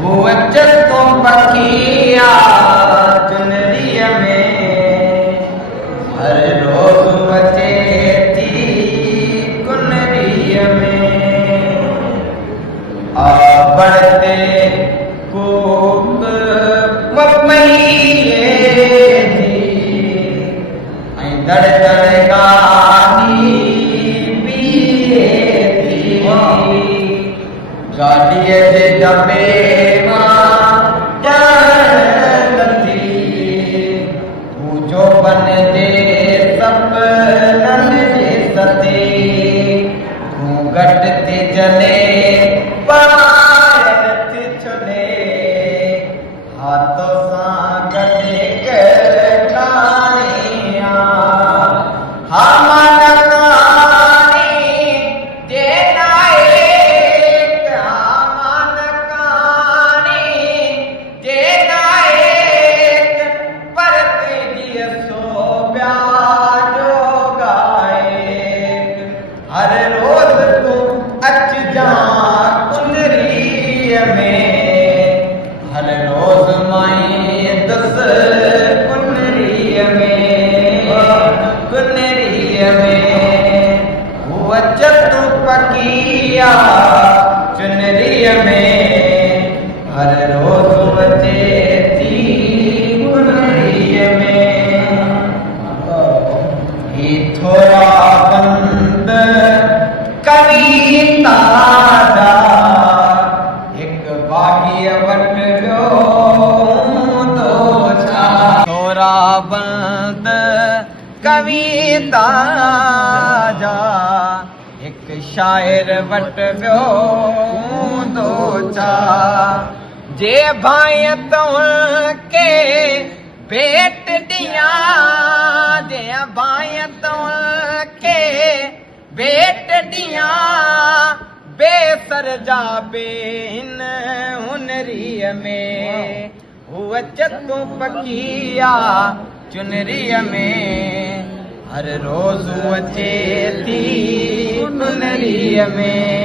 वो अचस तो पखिया चुनरिया में हर रोज बचे थी कुनरिया में आ बढ़ते कोक मपमईए दड़ दड़ गानी पिए थी गाड़ीअ जे दॿे मां ॼाणती पूजो बन जे सपननि जे सते तूं घटि थी जले पार थी छॾे हाथों सां गॾे हर रोज तू अच जा चुनरीअ में हर रोज माई दस कुनरीअ में वो अच तू पकिया चुनरीअ में हर रोज अचे थी कुनरीअ में ही थोड़ा बंद कविता जा एक बागी वट जो तो छा थोड़ा बंद कविता जा एक शायर वट जो तो छा जे भाई के भेट दिया जे भाई के भेट दिया बेसर जा बेन हुनरीअ में हूअ चतू पकिया चुनरीअ में हर रोज़ अचे थी कुनरीअ में